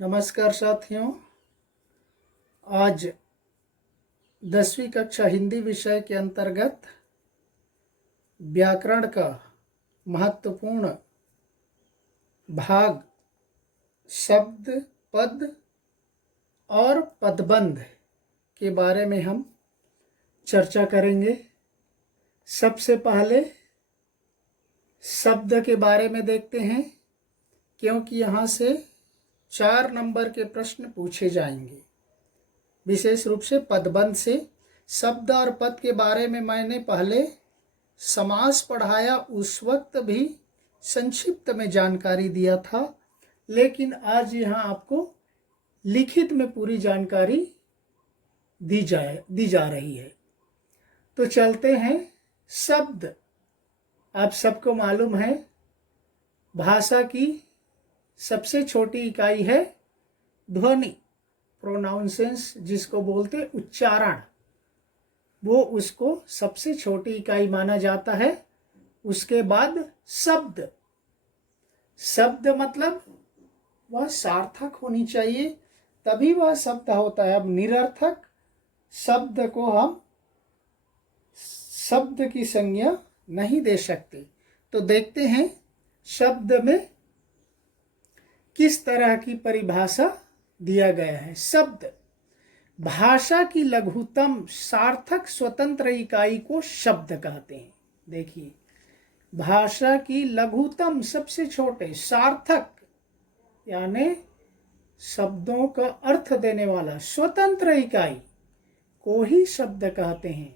नमस्कार साथियों। आज 10वीं कक्षा हिंदी विषय के अंतर्गत व्याकरण का महत्वपूर्ण भाग शब्द, पद और पदबंध के बारे में हम चर्चा करेंगे। सबसे पहले शब्द के बारे में देखते हैं, क्योंकि यहाँ से 4 नंबर के प्रश्न पूछे जाएंगे। विशेष रूप से पदबंध से शब्द और पद के बारे में मैंने पहले समास पढ़ाया, उस वक्त भी संक्षिप्त में जानकारी दिया था, लेकिन आज यहाँ आपको लिखित में पूरी जानकारी दी जा रही है। तो चलते हैं। शब्द आप सबको मालूम है, भाषा की सबसे छोटी इकाई है ध्वनि, प्रोनाउंसेंस जिसको बोलते उच्चारण, वो उसको सबसे छोटी इकाई माना जाता है। उसके बाद शब्द। शब्द मतलब वह सार्थक होनी चाहिए, तभी वह शब्द होता है। अब निरर्थक शब्द को हम शब्द की संज्ञा नहीं दे सकते। तो देखते हैं शब्द में किस तरह की परिभाषा दिया गया है। शब्द भाषा की लघुतम सार्थक स्वतंत्र इकाई को शब्द कहते हैं। देखिए, भाषा की लघुतम सबसे छोटे सार्थक यानी शब्दों का अर्थ देने वाला स्वतंत्र इकाई को ही शब्द कहते हैं।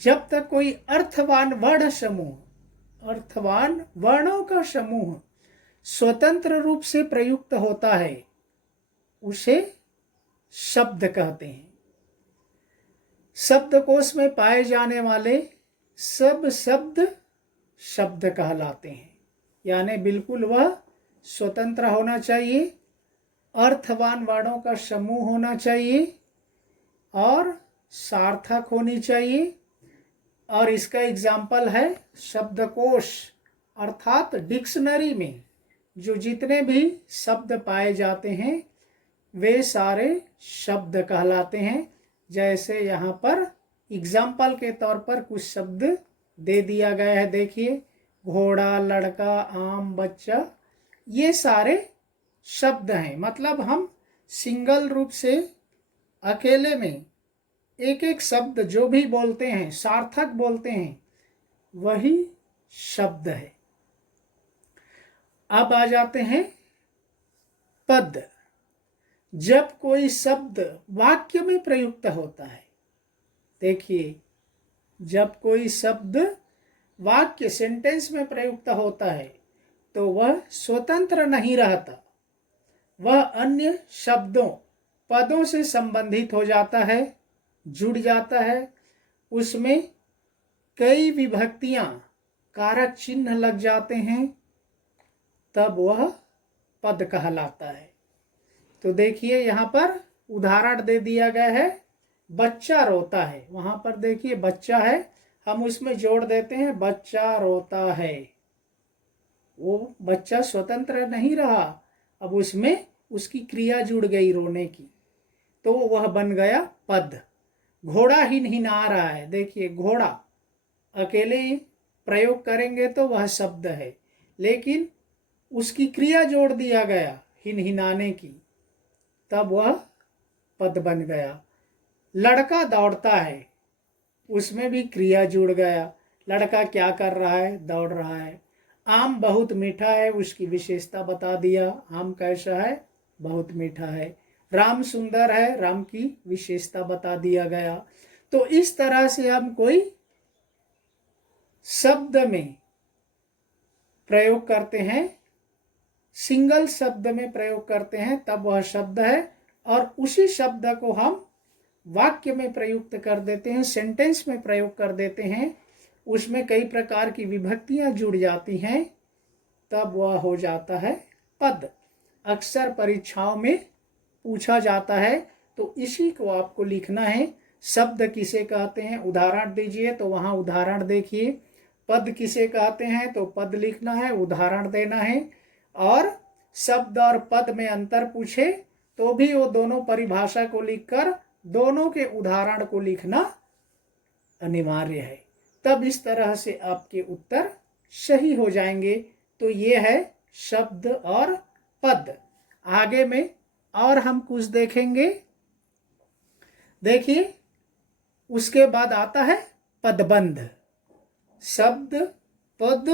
जब तक कोई अर्थवान वर्ण समूह, अर्थवान वर्णों का समूह स्वतंत्र रूप से प्रयुक्त होता है, उसे शब्द कहते हैं। शब्दकोश में पाए जाने वाले सब शब्द शब्द कहलाते हैं। यानी बिल्कुल वह स्वतंत्र होना चाहिए, अर्थवान वर्णों का समूह होना चाहिए और सार्थक होनी चाहिए। और इसका एग्जाम्पल है शब्दकोश, अर्थात डिक्शनरी में जो जितने भी शब्द पाए जाते हैं वे सारे शब्द कहलाते हैं। जैसे यहाँ पर एग्जाम्पल के तौर पर कुछ शब्द दे दिया गया है। देखिए, घोड़ा, लड़का, आम, बच्चा, ये सारे शब्द हैं। मतलब हम सिंगल रूप से अकेले में एक एक शब्द जो भी बोलते हैं, सार्थक बोलते हैं, वही शब्द है। अब आ जाते हैं पद। जब कोई शब्द वाक्य में प्रयुक्त होता है, देखिए, जब कोई शब्द वाक्य सेंटेंस में प्रयुक्त होता है तो वह स्वतंत्र नहीं रहता, वह अन्य शब्दों, पदों से संबंधित हो जाता है, जुड़ जाता है। उसमें कई विभक्तियां, कारक चिन्ह लग जाते हैं, तब वह पद कहलाता है। तो देखिए, यहाँ पर उदाहरण दे दिया गया है, बच्चा रोता है। वहां पर देखिए बच्चा है, हम उसमें जोड़ देते हैं बच्चा रोता है। वो बच्चा स्वतंत्र नहीं रहा, अब उसमें उसकी क्रिया जुड़ गई रोने की, तो वह बन गया पद। घोड़ा हिनहिना रहा है। देखिए, घोड़ा अकेले प्रयोग करेंगे तो वह शब्द है, लेकिन उसकी क्रिया जोड़ दिया गया हिनहिनाने की, तब वह पद बन गया। लड़का दौड़ता है, उसमें भी क्रिया जुड़ गया। लड़का क्या कर रहा है? दौड़ रहा है। आम बहुत मीठा है, उसकी विशेषता बता दिया, आम कैसा है? बहुत मीठा है। राम सुंदर है, राम की विशेषता बता दिया गया। तो इस तरह से हम कोई शब्द में प्रयोग करते हैं, सिंगल शब्द में प्रयोग करते हैं, तब वह शब्द है। और उसी शब्द को हम वाक्य में प्रयुक्त कर देते हैं, सेंटेंस में प्रयोग कर देते हैं, उसमें कई प्रकार की विभक्तियां जुड़ जाती हैं, तब वह हो जाता है पद। अक्सर परीक्षाओं में पूछा जाता है, तो इसी को आपको लिखना है। शब्द किसे कहते हैं, उदाहरण दीजिए, तो वहां उदाहरण देखिए। पद किसे कहते हैं, तो पद लिखना है, उदाहरण देना है। और शब्द और पद में अंतर पूछे तो भी वो दोनों परिभाषा को लिखकर दोनों के उदाहरण को लिखना अनिवार्य है। तब इस तरह से आपके उत्तर सही हो जाएंगे। तो ये है शब्द और पद। आगे में और हम कुछ देखेंगे। देखिए, उसके बाद आता है पदबंध। शब्द, पद,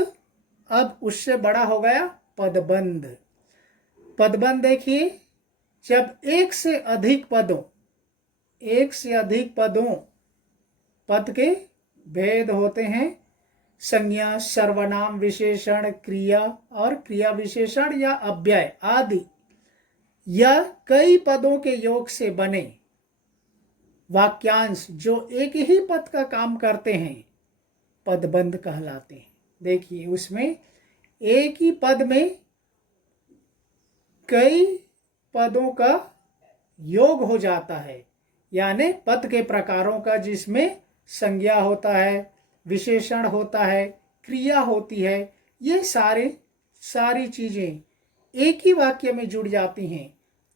अब उससे बड़ा हो गया पदबंध। पदबंध देखिए, जब एक से अधिक पदों पद के भेद होते हैं, संज्ञा, सर्वनाम, विशेषण, क्रिया और क्रिया विशेषण या अव्यय आदि, या कई पदों के योग से बने वाक्यांश जो एक ही पद का काम करते हैं, पदबंध कहलाते हैं। देखिए, उसमें एक ही पद में कई पदों का योग हो जाता है, यानी पद के प्रकारों का, जिसमें संज्ञा होता है, विशेषण होता है, क्रिया होती है, ये सारी चीजें एक ही वाक्य में जुड़ जाती हैं,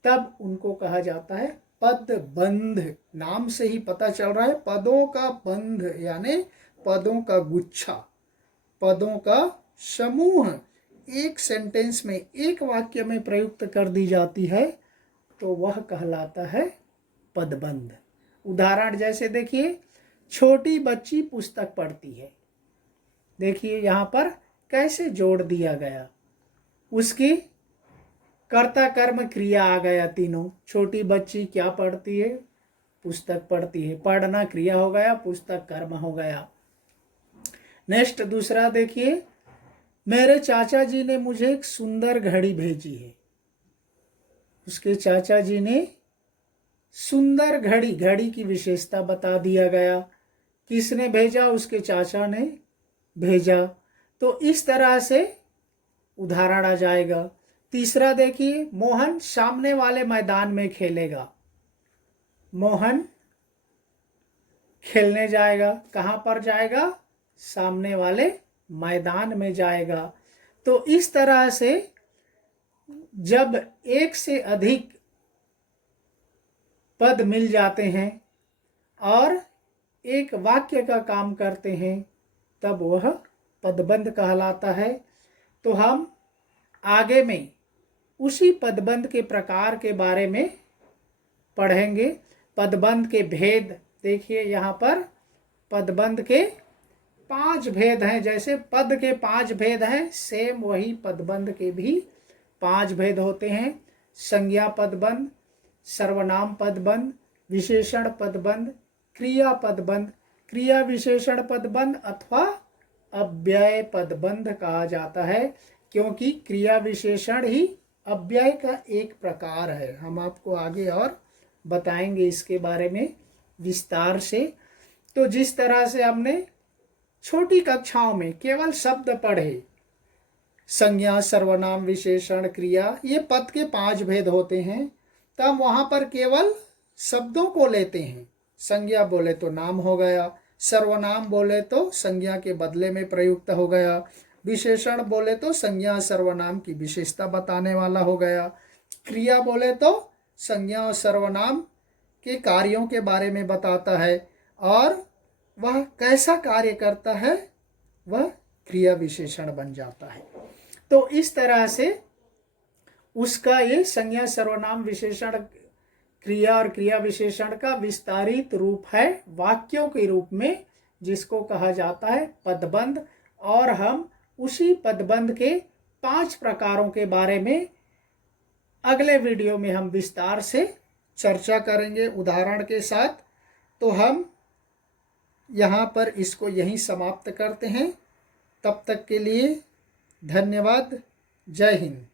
तब उनको कहा जाता है पदबंध। नाम से ही पता चल रहा है, पदों का बंध यानी पदों का गुच्छा, पदों का समूह एक सेंटेंस में, एक वाक्य में प्रयुक्त कर दी जाती है, तो वह कहलाता है पदबंध। उदाहरण जैसे देखिए, छोटी बच्ची पुस्तक पढ़ती है। देखिए यहाँ पर कैसे जोड़ दिया गया, उसकी कर्ता कर्म क्रिया आ गया तीनों। छोटी बच्ची क्या पढ़ती है? पुस्तक पढ़ती है। पढ़ना क्रिया हो गया, पुस्तक कर्म हो गया। नेक्स्ट दूसरा देखिए, मेरे चाचा जी ने मुझे एक सुंदर घड़ी भेजी है। उसके चाचा जी ने सुंदर घड़ी की विशेषता बता दिया गया। किसने भेजा? उसके चाचा ने भेजा। तो इस तरह से उदाहरण आ जाएगा। तीसरा देखिए, मोहन सामने वाले मैदान में खेलेगा। मोहन खेलने जाएगा। कहाँ पर जाएगा? सामने वाले मैदान में जाएगा। तो इस तरह से जब एक से अधिक पद मिल जाते हैं और एक वाक्य का काम करते हैं, तब वह पदबंध कहलाता है। तो हम आगे में उसी पदबंध के प्रकार के बारे में पढ़ेंगे। पदबंध के भेद देखिए, यहाँ पर पदबंध के 5 भेद हैं। जैसे पद के 5 भेद हैं, सेम वही पदबंध के भी 5 भेद होते हैं। संज्ञा पदबंध, सर्वनाम पदबंध, विशेषण पदबंध, क्रिया पदबंध, क्रिया विशेषण पदबंध अथवा अव्यय पदबंध कहा जाता है, क्योंकि क्रिया विशेषण ही अव्यय का एक प्रकार है। हम आपको आगे और बताएंगे इसके बारे में विस्तार से। तो जिस तरह से हमने छोटी कक्षाओं में केवल शब्द पढ़े, संज्ञा, सर्वनाम, विशेषण, क्रिया, ये पद के 5 भेद होते हैं, तब वहां पर केवल शब्दों को लेते हैं। संज्ञा बोले तो नाम हो गया, सर्वनाम बोले तो संज्ञा के बदले में प्रयुक्त हो गया, विशेषण बोले तो संज्ञा सर्वनाम की विशेषता बताने वाला हो गया, क्रिया बोले तो संज्ञा और सर्वनाम के कार्यों के बारे में बताता है, और वह कैसा कार्य करता है वह क्रिया विशेषण बन जाता है। तो इस तरह से उसका ये संज्ञा, सर्वनाम, विशेषण, क्रिया और क्रिया विशेषण का विस्तारित रूप है वाक्यों के रूप में, जिसको कहा जाता है पदबंध। और हम उसी पदबंध के 5 प्रकारों के बारे में अगले वीडियो में हम विस्तार से चर्चा करेंगे उदाहरण के साथ। तो हम यहाँ पर इसको यहीं समाप्त करते हैं। तब तक के लिए धन्यवाद। जय हिंद।